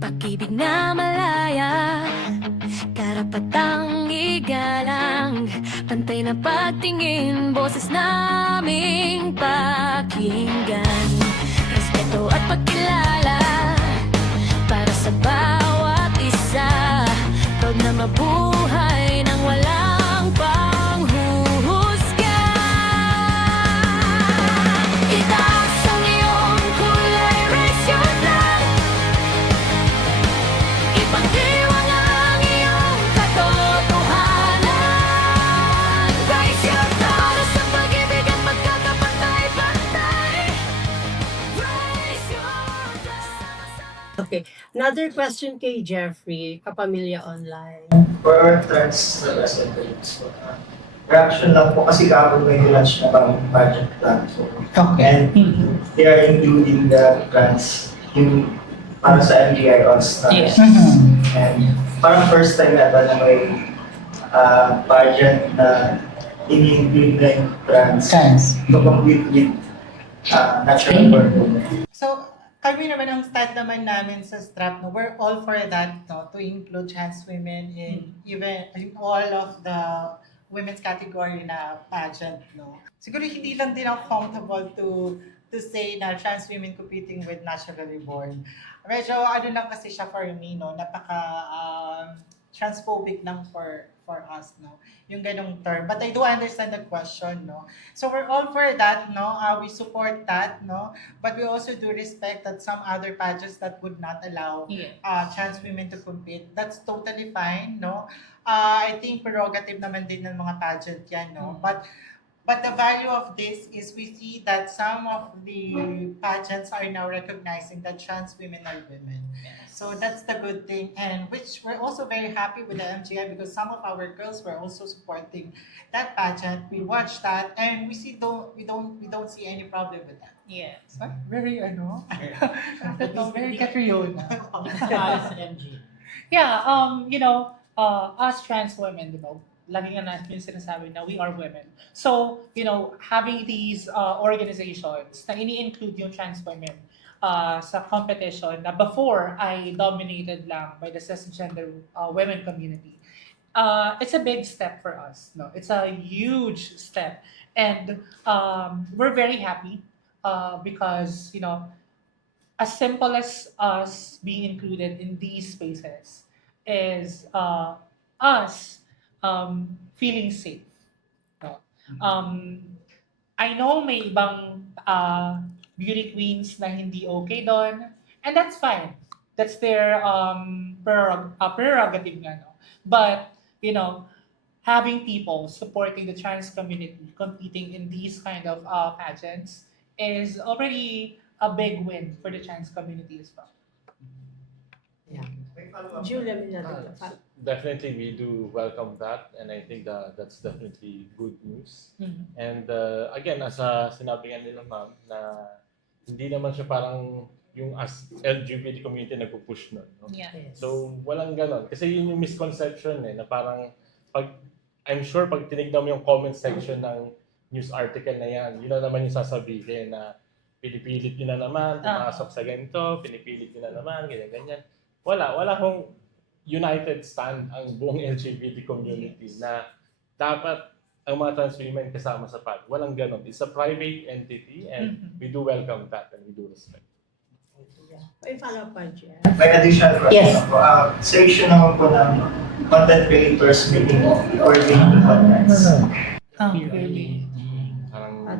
Pag-ibig na malaya, karapatang igalang, pantay na pagtingin, boses naming pakinggan, respeto at pagkilala para sa bawat isa, proud na mabuhay nang walang panghuhusga. Itaas ang iyong kulay, raise your flag, ipagdiwang ang iyong katotohanan. Raise your flag sa pag-ibig at pagkakapantay-pantay. Raise your flag. Okay. Another question kay Jeffrey, Kapamilya Online. For our trans representatives, reaction lang po kasi kapag may lunch na parang project plan. So, and they are including the trans yung para sa MGI on stars. Yes. And parang first time na na may project na ini-include na yung trans to compete with natural birth. So, kami naman ang stand naman namin sa STRAP, no, we're all for that, no, to include trans women in even in all of the women's category na pageant, no. Siguro hindi lang din ako comfortable to say na trans women competing with naturally born. Medyo ano lang kasi siya for me, no, napaka transphobic lang for us, no, yung ganong term. But I do understand the question, no. So we're all for that, no. We support that, no. But we also do respect that some other pageants that would not allow trans women to compete. That's totally fine, no. I think prerogative naman din ng mga pageant yan, no. But the value of this is we see that some of the pageants are now recognizing that trans women are women. So that's the good thing, and which we're also very happy with the MGI because some of our girls were also supporting that pageant. We watched that, and we don't see any problem with that. Yes. Very very Catriona. Yeah, us trans women, lagi nga natin yung sinasabi na we are women. So, having these organizations na ini-include yung trans women sa competition na before ay dominated lang by the cisgender women community. It's a big step for us. No? It's a huge step. And we're very happy because, as simple as us being included in these spaces is us feeling safe. No? I know may ibang beauty queens na hindi okay doon, and that's fine. That's their prerogative nga, no? But, having people supporting the trans community competing in these kind of pageants is already a big win for the trans community as well. Yeah. Julia, Definitely, we do welcome that, and I think that's definitely good news. And again, as sinabi nga nila ma'am, na hindi naman siya parang yung as LGBT community nagpo-push nun. No? Yeah. Yes. So, walang ganon. Kasi yun yung misconception na parang, I'm sure pag tinignan mo yung comment section ng news article na yan, yun na naman yung sasabihin na pinipilit nyo na naman, pumasok sa ganito, pinipilit nyo na naman, ganyan-ganyan. Wala hong united stand ang buong LGBT community na dapat ang mga trans women kasama sa PAD. Walang ganon. It's a private entity and we do welcome that and we do respect. May follow-up pa, Jeff. May additional question Yes. po. Sa issue naman po ng content creators making according to contents. Parang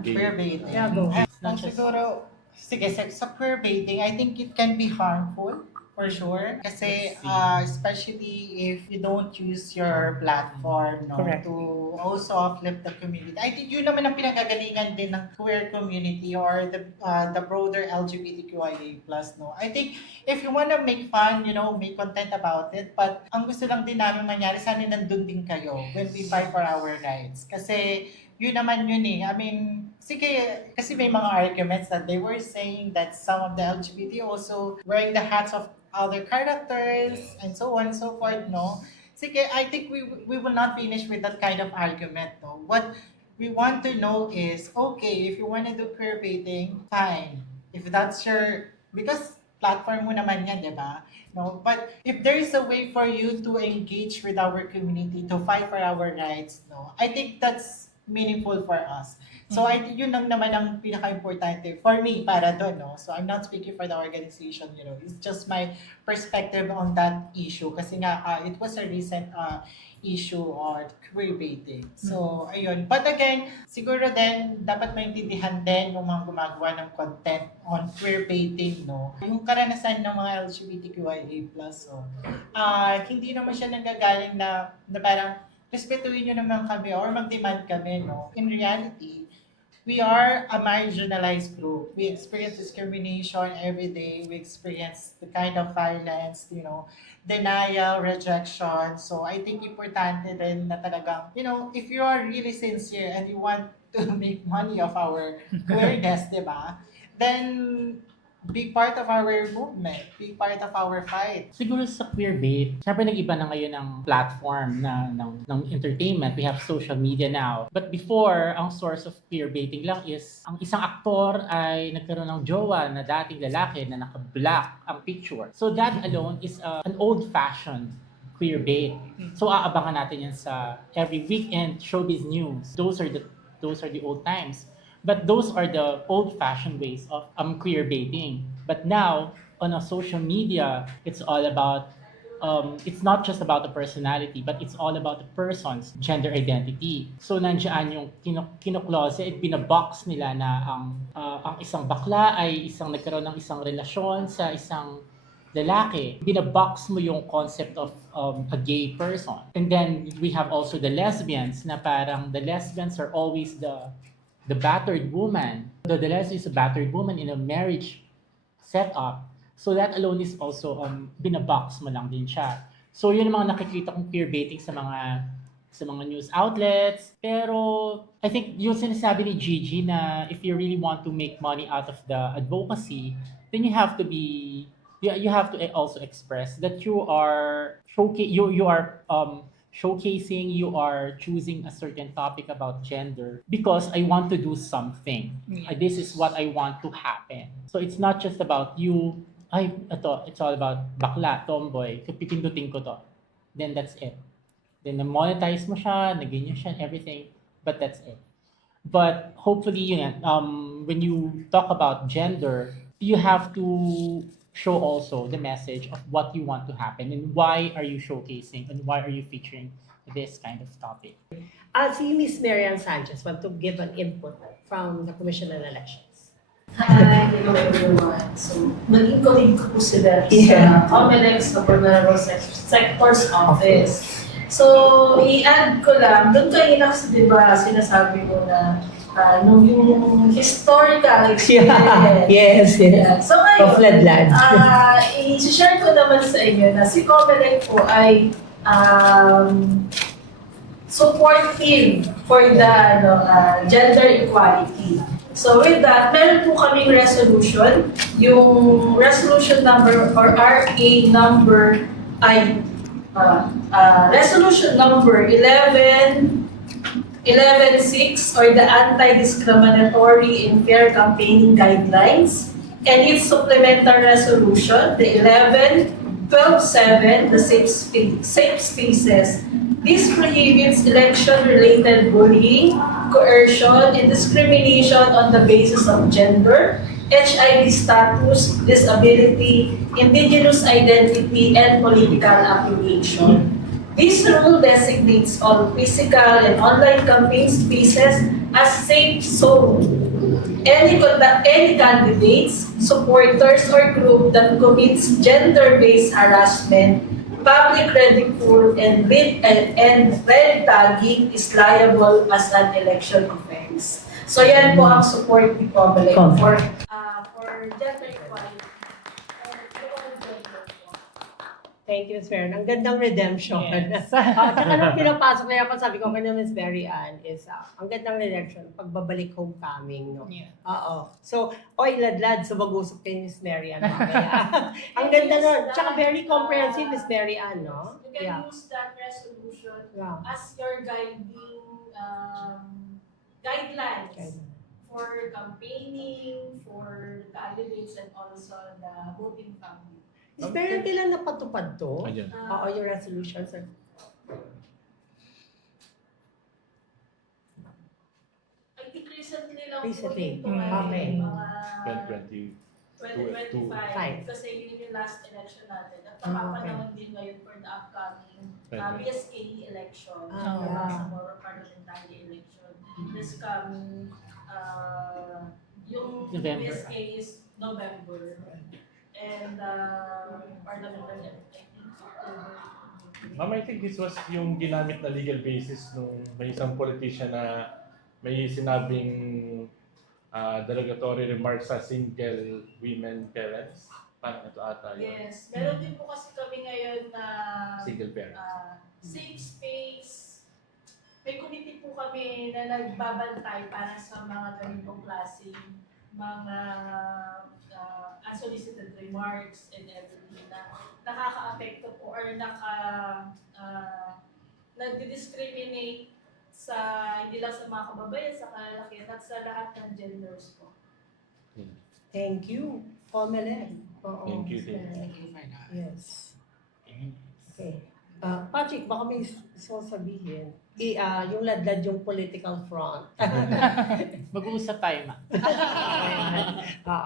Queer baiting. Yeah, go. Siguro, sige, sa queer baiting, I think it can be harmful. For sure. Kasi especially if you don't use your platform, no, Correct. to also uplift the community. I think yun naman ang pinagagalingan din ng queer community or the broader LGBTQIA+, no. I think if you wanna make fun, make content about it, but ang gusto lang din namin mangyari, sana nandun din kayo when we fight for our rights. Kasi yun naman yun eh. I mean, kasi may mga arguments that they were saying that some of the LGBT also wearing the hats of other characters and so on and so forth, no? Sige, I think we will not finish with that kind of argument, no? What we want to know is, okay, if you want to do queer baiting, fine. If that's your, because platform mo naman yan, di ba? No? But if there is a way for you to engage with our community, to fight for our rights, no, I think that's meaningful for us. So I think yun lang naman ang pinaka-importante for me para doon, no? So I'm not speaking for the organization, you know. It's just my perspective on that issue kasi nga it was a recent issue or queerbaiting. So ayun. But again, siguro din dapat maintindihan din yung mga gumagawa ng content on queerbaiting, no. Yung karanasan ng mga LGBTQIA+, so hindi naman siya nanggagaling na parang respetuhin nyo naman kami or mag-demand kami, no. In reality, we are a marginalized group. We experience discrimination every day. We experience the kind of violence, you know, denial, rejection. So I think importante din na talagang, you know, if you are really sincere and you want to make money of our queerness, di ba? Then be part of our movement, be part of our fight. Siguro sa queerbait, syempre nag-iba na ngayon ang platform ng entertainment. We have social media now. But before, ang source of queerbaiting lang is ang isang aktor ay nagkaroon ng jowa na dating lalaki na naka-black ang picture. So that alone is an old-fashioned queerbait. So aabangan natin yan sa every weekend showbiz news. Those are the old times. But those are the old-fashioned ways of queerbaiting. But now, on a social media, it's all about, it's not just about the personality, but it's all about the person's gender identity. So nandiyan yung kinuklose at binabox nila na ang isang bakla ay nagkaroon ng isang relasyon sa isang lalaki. Binabox mo yung concept of a gay person. And then we have also the lesbians na parang the lesbians are always the battered woman. The lesbian is a battered woman in a marriage setup. So that alone is also binabox mo lang din siya. So yun ang mga nakikita kong queerbaiting sa mga news outlets. Pero I think yung sinasabi ni Gigi na if you really want to make money out of the advocacy, then you have to also express that you are showcasing, you are choosing a certain topic about gender because I want to do something. This is what I want to happen. So it's not just about you, it's all about bakla, tomboy, pipindutin ko to. Then that's it. Then na-monetize mo siya, nag-ganyan siya, everything, but that's it. But hopefully, when you talk about gender, you have to show also the message of what you want to happen and why are you showcasing and why are you featuring this kind of topic. Si Miss Marian Sanchez want to give an input from the Commission on Elections. Hi, hello everyone. So, naging colleague ko po sila sa COMELEC sa Vulnerable Sectors Office. So, i-add ko lang, doon kanina kasi diba sinasabi mo na yung historical experience. Yes. So ngayon, Floodland. i-share ko naman sa inyo na si COMELEC po ay supportive for the gender equality. So with that, meron po kaming resolution, yung resolution number or RA number ay resolution number 11.6 or the Anti-Discriminatory and Fair Campaigning Guidelines, and its supplementary resolution, the 11.12.7, the Safe Spaces. This prohibits election-related bullying, coercion, and discrimination on the basis of gender, HIV status, disability, indigenous identity, and political affiliation. This rule designates all physical and online campaign spaces as safe zone. Any candidates, supporters, or group that commits gender-based harassment, public ridicule, and red tagging is liable as an election offense. So yan po ang support ni COMELEC for gender equality. Thank you, Ms. Marian. Ang gandang redemption. Yes. Tsaka nung pinapasok na yan, sabi ko kanya Ms. Mary Ann is ang gandang redemption, pagbabalik homecoming, no? Yeah. Oo. So, ladlad, so mag-usap kay Ms. Mary Ann mamaya. Ang ganda nun. Tsaka very comprehensive, Ms. Mary Ann, no? You can use that resolution Yeah. as your guiding guidelines for campaigning, for candidates, and also the voting family. Miss Marian, kailan napatupad to? Ayan. Oo, yung resolution, sir. I think recently lang Recently. po ito Okay. mga 2020. 2025 kasi yun yung last election natin at Okay. nakapanahon din ngayon for the upcoming BSKE election Yeah. sa more parliamentary election this coming yung November. BSKE is November and parliamentary I think October. Ma'am, I think this was yung ginamit na legal basis nung may isang politician na may sinabing derogatory remarks sa single women parents. Parang ito ata yun. Yes, meron din po kasi kami ngayon na Single parents. safe space. May committee po kami na nagbabantay para sa mga ganitong klaseng mga unsolicited remarks and everything na nakaka-apekto po or nag-discriminate sa hindi lang sa mga kababayan, sa kalalakihan at sa lahat ng genders po. Thank you. Comelec. Oo. Thank you, thank you. Thank you for that. Yes. Okay. Patrick, baka may gusto kong sabihin. Yung ladlad yung political front. Mag-uusap tayo, ma.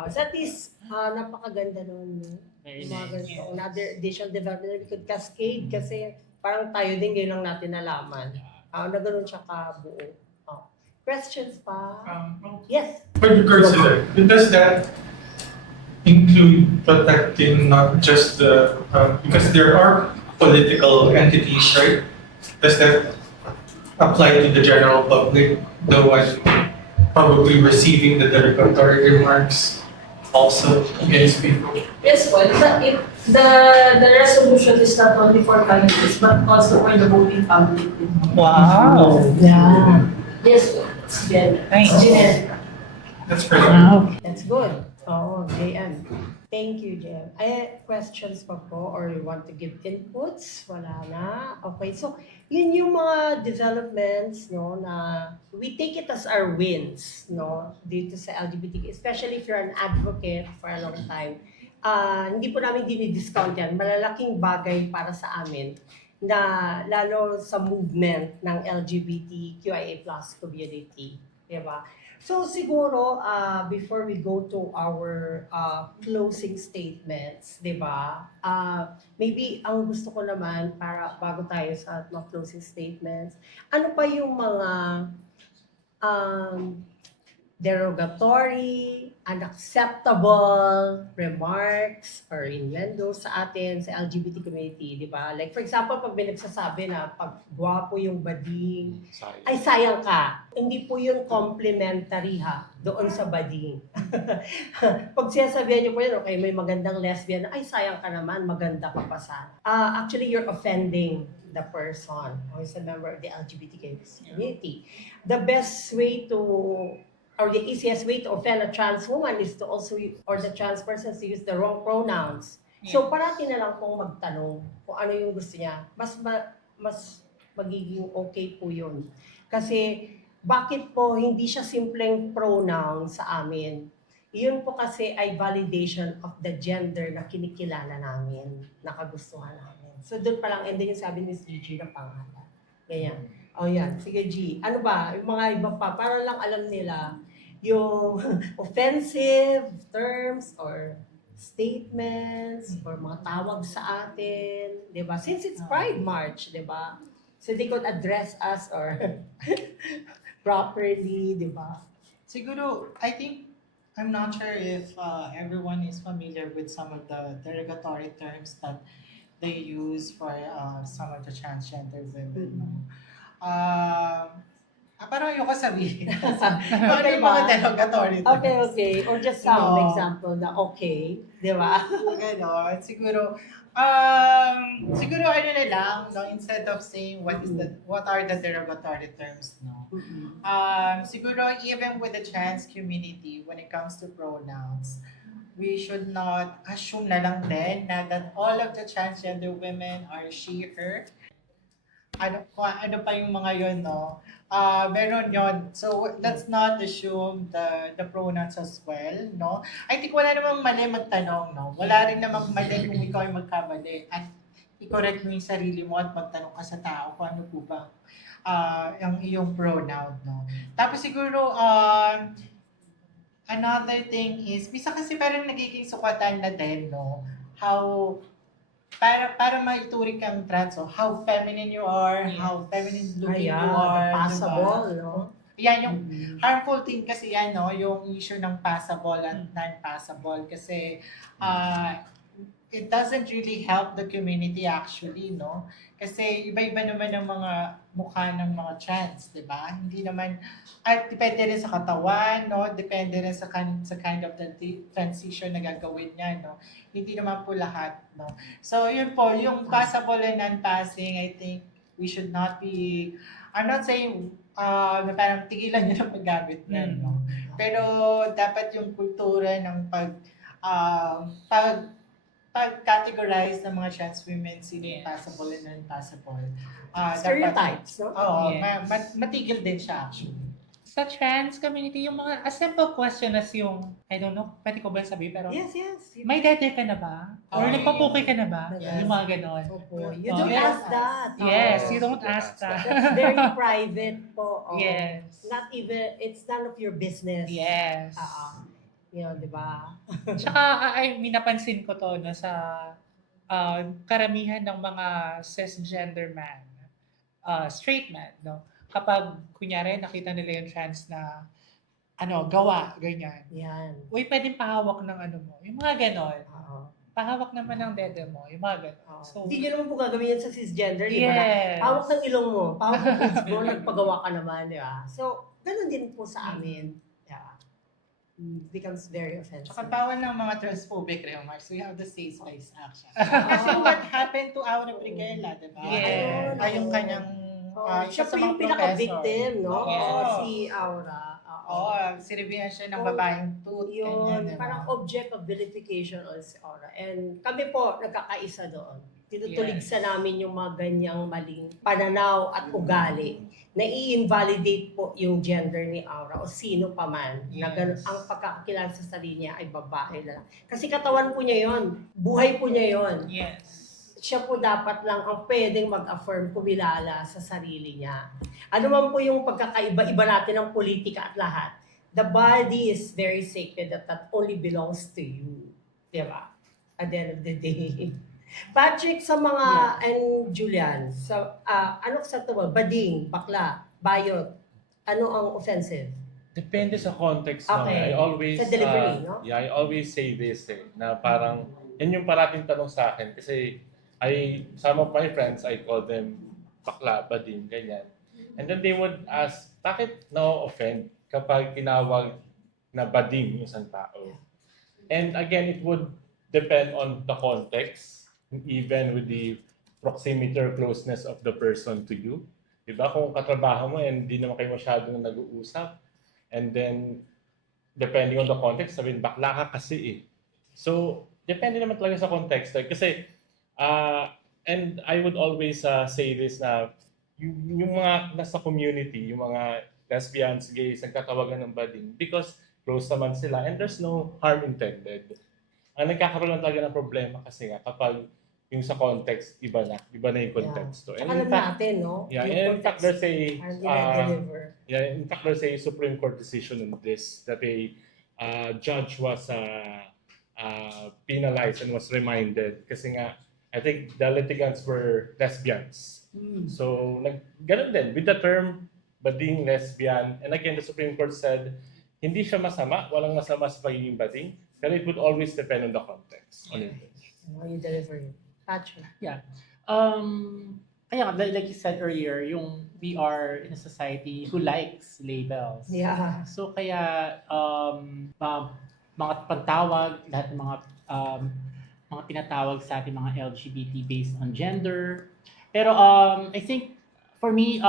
So at least, napakaganda nun. Very Yung mga nice. ganito. Another additional development we could cascade kasi parang tayo din ngayon lang natin nalaman. Na ganun siya kabuo. Questions pa? Yes. For the consular, does that include protecting not just the, because there are political entities, right? Does that apply to the general public, the one probably receiving the derogatory remarks also against people? Yes, well, the resolution is not only for candidates but also for the voting public. Wow. Yeah. Yes, it's Jen. Nice. Jen. That's pretty Wow. That's good. Oo, JM. Thank you, JM. Questions pa po or you want to give inputs? Wala na. Okay, so yun yung mga developments, no, na we take it as our wins, no, dito sa LGBTQ, especially if you're an advocate for a long time. Hindi po namin dinidiscount yan. Malalaking bagay para sa amin na lalo sa movement ng LGBTQIA+ community. Diba? So siguro, before we go to our closing statements, di ba? Maybe ang gusto ko naman, para bago tayo sa closing statements, ano pa yung mga derogatory, unacceptable remarks or innuendo sa atin, sa LGBT community, di ba? Like for example, pag may nagsasabi na pag gwapo yung bading, Sayang. ay sayang ka. Hindi po yun complimentary ha, doon sa bading. Pag sinasabihan niyo po yun, okay, may magandang lesbian, ay sayang ka naman, maganda ka pa sana. Actually, you're offending the person who is a member of the LGBTQ community. The best way to, or the easiest way to offend a trans woman is to also, or the trans person to use the wrong pronouns. So parati na lang pong magtanong kung ano yung gusto niya. Mas magiging okay po yun. Kasi bakit po hindi siya simpleng pronoun sa amin? Yun po kasi ay validation of the gender na kinikilala namin, nakagustuhan namin. So doon pa lang, and then yung sabi ni CG na pangalan. Ganyan. O yan, sige G. Ano ba? Yung mga iba pa, para lang alam nila yung offensive terms or statements or mga tawag sa atin, di ba? Since it's Pride March, di ba? So they could address us or properly, di ba? Siguro, I think, I'm not sure if everyone is familiar with some of the derogatory terms that they use for some of the transgender women. No? Parang ayoko sabihin. Ano yung mga derogatory terms? Okay. Or just some No. example na okay, di ba? Ganon. Siguro ano na lang, no, instead of saying what are the derogatory terms, no. Siguro even with the trans community, when it comes to pronouns, we should not assume na lang din na that all of the transgender women are she, her. ano pa yung mga yun, no? Meron yon. So, let's not assume the pronouns as well, no? I think wala namang mali magtanong, no? Wala rin namang mali kung ikaw ay magkamali. At i-correct mo yung sarili mo at magtanong ka sa tao kung ano po ba yung iyong pronoun, no? Tapos siguro, another thing is, bisa kasi parang nagiging sukatan na din, no? How para maituring kang trans, so how feminine you are, how feminine looking you are, passable, diba? no? Yan yung harmful thing kasi yan, no? Yung issue ng passable at non-passable kasi it doesn't really help the community actually, no? Kasi iba-iba naman ang mga mukha ng mga trans, di ba? Hindi naman, at depende rin sa katawan, no? Depende rin sa kind of the transition na gagawin niya, no? Hindi naman po lahat, no? So, yun po, yung passable and non-passing, I think we should not be, I'm not saying na parang tigilan nyo na paggamit niyan, no? Pero dapat yung kultura ng pag-categorize ng mga trans women, sino yung passable and non-passable. Stereotypes, no? Oo, Yes. matigil din siya actually. Sa trans community, yung mga, a simple question as yung, I don't know, pwede ko ba sabihin, pero Yes, yes. may dede ka na ba? Or Okay. nagpapuki ka na ba? Yes. Yung mga ganon. Opo. You Oh, don't yes. ask that. Yes, Oo. you don't ask that. That's very private po. Oo. Yes. Not even, it's none of your business. Yes. Yun, di ba? Tsaka, napansin ko to no, sa karamihan ng mga cisgender man, straight man, no? Kapag, kunyari, nakita nila yung trans na, gawa, ganyan. Yan. Uy, pwedeng pahawak ng ano mo. Yung mga ganon. Oo. Pahawak naman ng dede mo. Yung mga ganon. Oo. So, Hindi nyo naman po gagawin yan sa cisgender, di ba? yes. Pawak ng ilong mo, pawak ng lips mo, nagpagawa ka naman, di ba? So, ganun din po sa amin. Yeah. It becomes very offensive. Tsaka bawal ng mga transphobic remarks. We have the safe space action. Kasi what happened to Aura Briguela, di ba? Yes. Ay, yung kanyang Siya isa po sa yung mga pinaka-victim, no? Oo. Oo, si Aura. Oo, sinibihan siya ng Oo. babaeng tooth. Yun, ganyan, di ba? parang object of vilification on si Aura. And kami po, nagkakaisa doon. Tinutuligsa namin yung mga ganyang maling pananaw at ugali na i-invalidate po yung gender ni Aura o sino pa man na Yes. ang pagkakakilala sa sarili niya ay babae lang. Kasi katawan po niya yon, buhay po niya yon. Yes. Siya po dapat lang ang pwedeng mag-affirm, kumilala sa sarili niya. Ano man po yung pagkakaiba-iba natin ng politika at lahat, the body is very sacred that only belongs to you. Diba? At the end of the day. Patrick, sa mga, and Julian, sa, ano sa ito ba? Bading, bakla, bayot, ano ang offensive? Depende sa context Okay. I always Sa delivery, no? I always say this na parang yan yung parating tanong sa akin kasi some of my friends I call them bakla, bading, ganyan. And then they would ask, bakit na-offend kapag tinawag na bading yung isang tao? And again, it would depend on the context, even with the proximity or closeness of the person to you. Diba? Kung katrabaho mo and hindi naman kayo masyadong nag-uusap, and then, depending on the context, sabihin, bakla ka kasi eh. So, depende naman talaga sa context. Kasi, and I would always say this na, yung mga nasa community, yung mga lesbians, gays, nagkatawagan ng bading because close naman sila and there's no harm intended. Ang nagkakaroon lang talaga ng problema kasi nga kapag yung sa context, iba na yung context. Tsaka alam natin, no? Yeah, Yung and in fact, context, there's deliver. in fact, there's a Supreme Court decision on this that a judge was penalized and was reminded kasi nga, I think the litigants were lesbians. So, ganun din, with the term bading, lesbian, and again, the Supreme Court said, hindi siya masama, walang masama sa pagiging bading, pero it would always depend on the context. On it. How you deliver it. Patrick. Kaya like you said earlier, we are in a society who likes labels. Yeah. So kaya mga pagtawag, lahat ng mga tinatawag sa ating mga LGBT based on gender. Pero I think for me,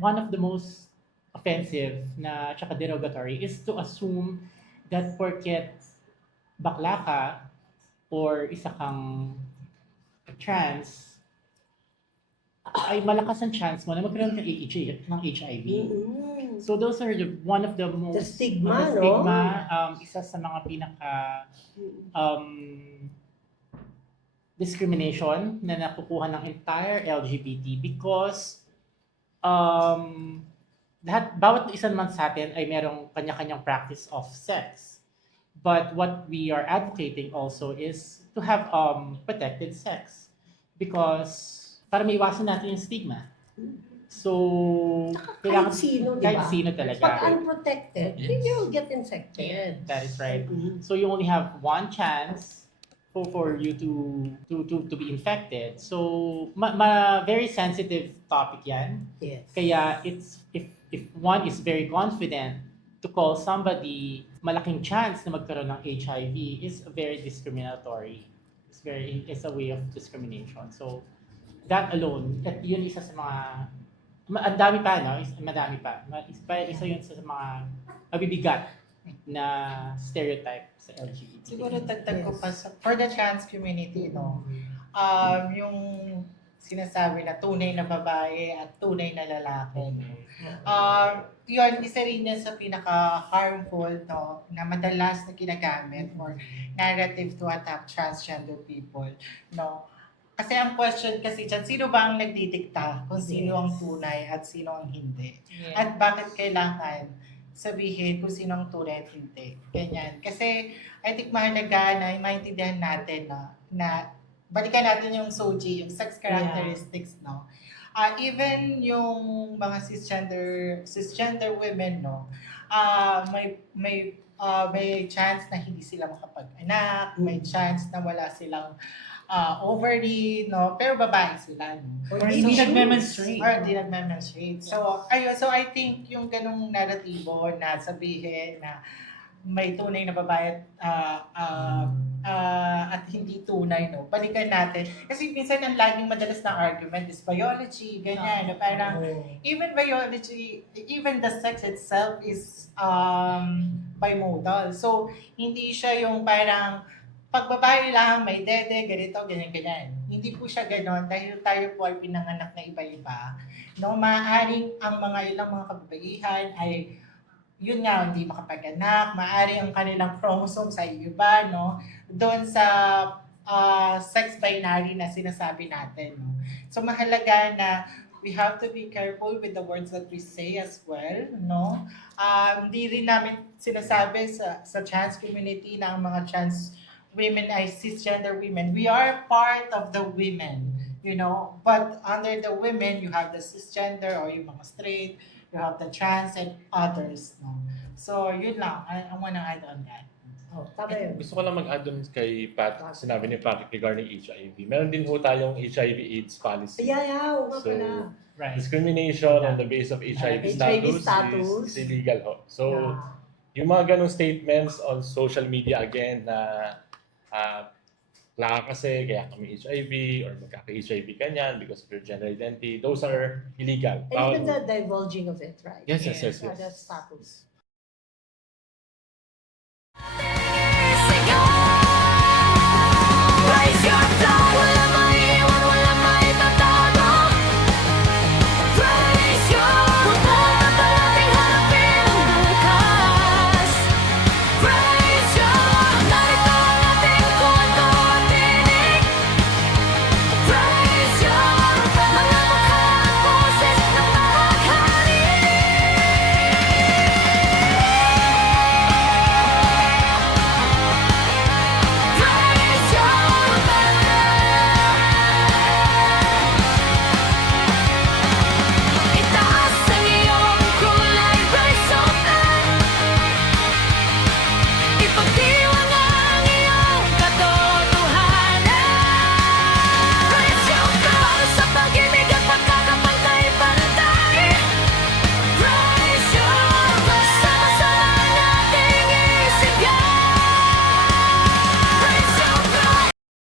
one of the most offensive na tsaka derogatory is to assume that porket bakla ka or isa kang trans, ay malakas ang chance mo na magkaroon ng HIV. Mm-mm. So those are one of the most The stigma, the no? stigma, isa sa mga pinaka discrimination na nakukuha ng entire LGBT because bawat isa naman sa atin ay merong kanya-kanyang practice of sex. But what we are advocating also is to have protected sex because para maiwasan natin yung stigma. So, Kahit sino, di ba? kahit sino talaga. Pag unprotected, you'll get infected. That is right. Mm-mm. So you only have one chance for you to be infected. So very sensitive topic yan. Yes. Kaya it's if one is very confident to call somebody malaking chance na magkaroon ng HIV is very discriminatory. It's a way of discrimination. So that alone, yun isa sa mga ang dami pa, no? Madami pa. Isa yun sa mga mabibigat na stereotype sa LGBT. Siguro tagtag ko pa for the trans community, no? Yung sinasabi na tunay na babae at tunay na lalaki. Yun, isa rin yan sa pinaka-harmful, no, na madalas na ginagamit or narrative to attack transgender people, no? Kasi ang question kasi dyan, sino ba ang nagdidikta kung sino ang tunay at sino ang hindi? At bakit kailangan sabihin kung sino ang tunay at hindi? Ganyan. Kasi I think mahalaga na maintindihan natin na balikan natin yung SOGI, yung sex characteristics, no? Even yung mga cisgender women, no, may chance na hindi sila makapag-anak, may chance na wala silang ovary, no, pero babae sila, no. Or hindi nagme-menstruate. Or hindi nagme-menstruate. So, ayun, so I think yung ganung naratibo na sabihin na may tunay na babae at hindi tunay, no? Balikan natin. Kasi minsan ang laging madalas na argument is biology, ganyan. Na parang even biology, even the sex itself is bimodal. So, hindi siya yung parang pag babae lang, may dede, ganito, ganyan. Hindi po siya ganon dahil tayo po ay pinanganak na iba-iba. No, maaaring ang mga ilang mga kababaihan ay yun nga, hindi makapag-anak, maaari ang kanilang chromosomes ay iba, no? Doon sa sex binary na sinasabi natin, no? So mahalaga na we have to be careful with the words that we say as well, no? Hindi rin namin sinasabi sa trans community na ang mga trans women ay cisgender women. We are part of the women, you know? But under the women, you have the cisgender or yung mga straight, you have the trans and others, no? So, yun lang. I wanna add on that. Oh, tama yun. Gusto ko lang mag-add on kay Pat, sinabi ni Pat regarding HIV. Meron din ho tayong HIV/AIDS policy. Ayaw, nga So, pala. Right. discrimination on the basis of HIV status is illegal ho. So, yung mga ganong statements on social media again na wala kasi kaya kami HIV or magkaka-HIV ka niyan because of your gender identity, those are illegal. And even the divulging of it, right? Yes. The status.